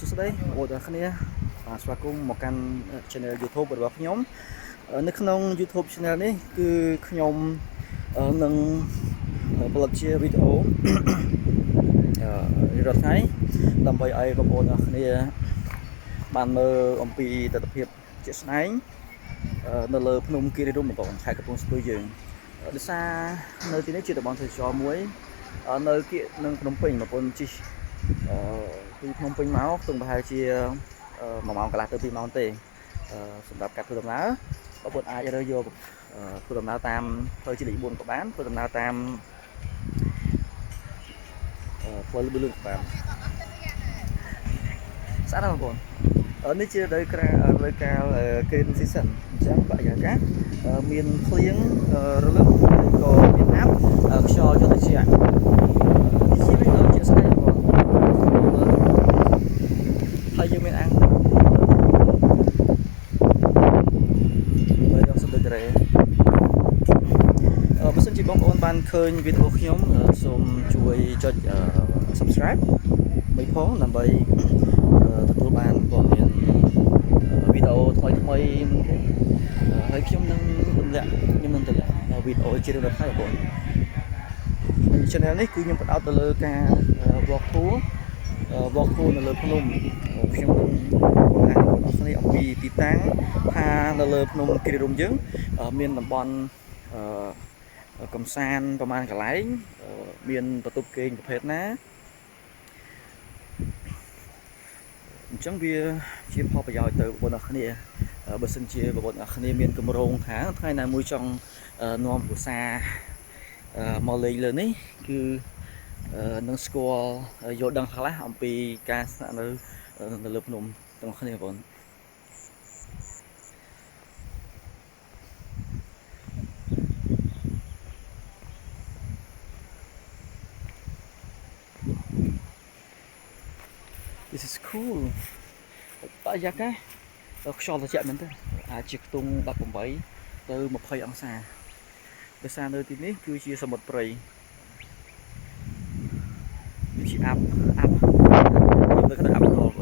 សួស្តីបងប្អូនទាំងគ្នាបាទស្វាគមន៍មកកាន់ channel YouTube របស់ខ្ញុំនៅក្នុង YouTube channel នេះគឺខ្ញុំនឹងផលិតជាវីដេអូរាល់ថ្ងៃដើម្បីឲ្យបងប្អូនទាំងគ្នាបានមើលអំពីទស្សនវិជ្ជាជាក់ស្ដែងនៅលើភ្នំគិរីរម្យបងប្អូនខេត្តកំពង់ស្ពឺយើងដោយសារនៅទីនេះជាតំបន់ទេសចរណ៍មួយនៅគៀកនឹងភ្នំពេញបងប្អូនជិះពីភ្នំពេញមកខ្ទង់ប្រហែលជា1 ម៉ោងកន្លះទៅ2 ម៉ោងទេសម្រាប់ការធ្វើដំណើរបងប្អូនអាចរើសយកធ្វើដំណើរតាមផ្លូវជាតិលេខ 4 ក៏បានធ្វើដំណើរតាមផ្លូវលឿនក៏បានស្អាតណាស់បងប្អូននេះជារដូវកាល green season អញ្ចឹងបរិយាកាសមានភ្លៀងរលឹមហើយក៏មានអាប់ខ្យល់ចូលត្រជាក់នេះជាវីដេអូជាក់ស្ដែងបងប្អូនហើយយើងមានអាំងមើលដល់សុទ្ធទៅរេបើសិនជាបងប្អូនបានឃើញវីដេអូខ្ញុំសូមជួយចុច subscribe មួយផងដើម្បីទទួលបានព័ត៌មានវីដេអូថ្មីហើយខ្ញុំនឹងទម្លាក់វីដេអូជារៀងរាល់ថ្ងៃបងប្អូន channel នេះគឺខ្ញុំផ្ដោតទៅលើការ walk tour នៅលើភ្នំខ្ញុំនឹងបង្ហាញបងប្អូនគ្នាអំពីទីតាំងថានៅលើភ្នំគិរីរម្យយើងមានតំបន់កំសាន្តប្រមាណកន្លែងមានបន្ទប់គេងប្រភេទណាអញ្ចឹងវាជាផលប្រយោជន៍ទៅបងប្អូនគ្នាបើសិនជាបងប្អូនគ្នាមានគម្រោងថាថ្ងៃណាមួយចង់នាំគ្រួសារមកលេងលើនេះគឺនឹងស្គាល់យល់ដឹងខ្លះអំពីការស្នាក់នៅលើភ្នំទាំងគ្នាបងប្អូនThis is cool បរិយាកាសខ្យល់ត្រជាក់មែនទេអាចជាខ្ទង់18ទៅ20 អង្សាដោយសារនៅទីនេះគឺជាសមុទ្រព្រៃវាជាអាប់ខ្ញុំទៅខាងអាប់តល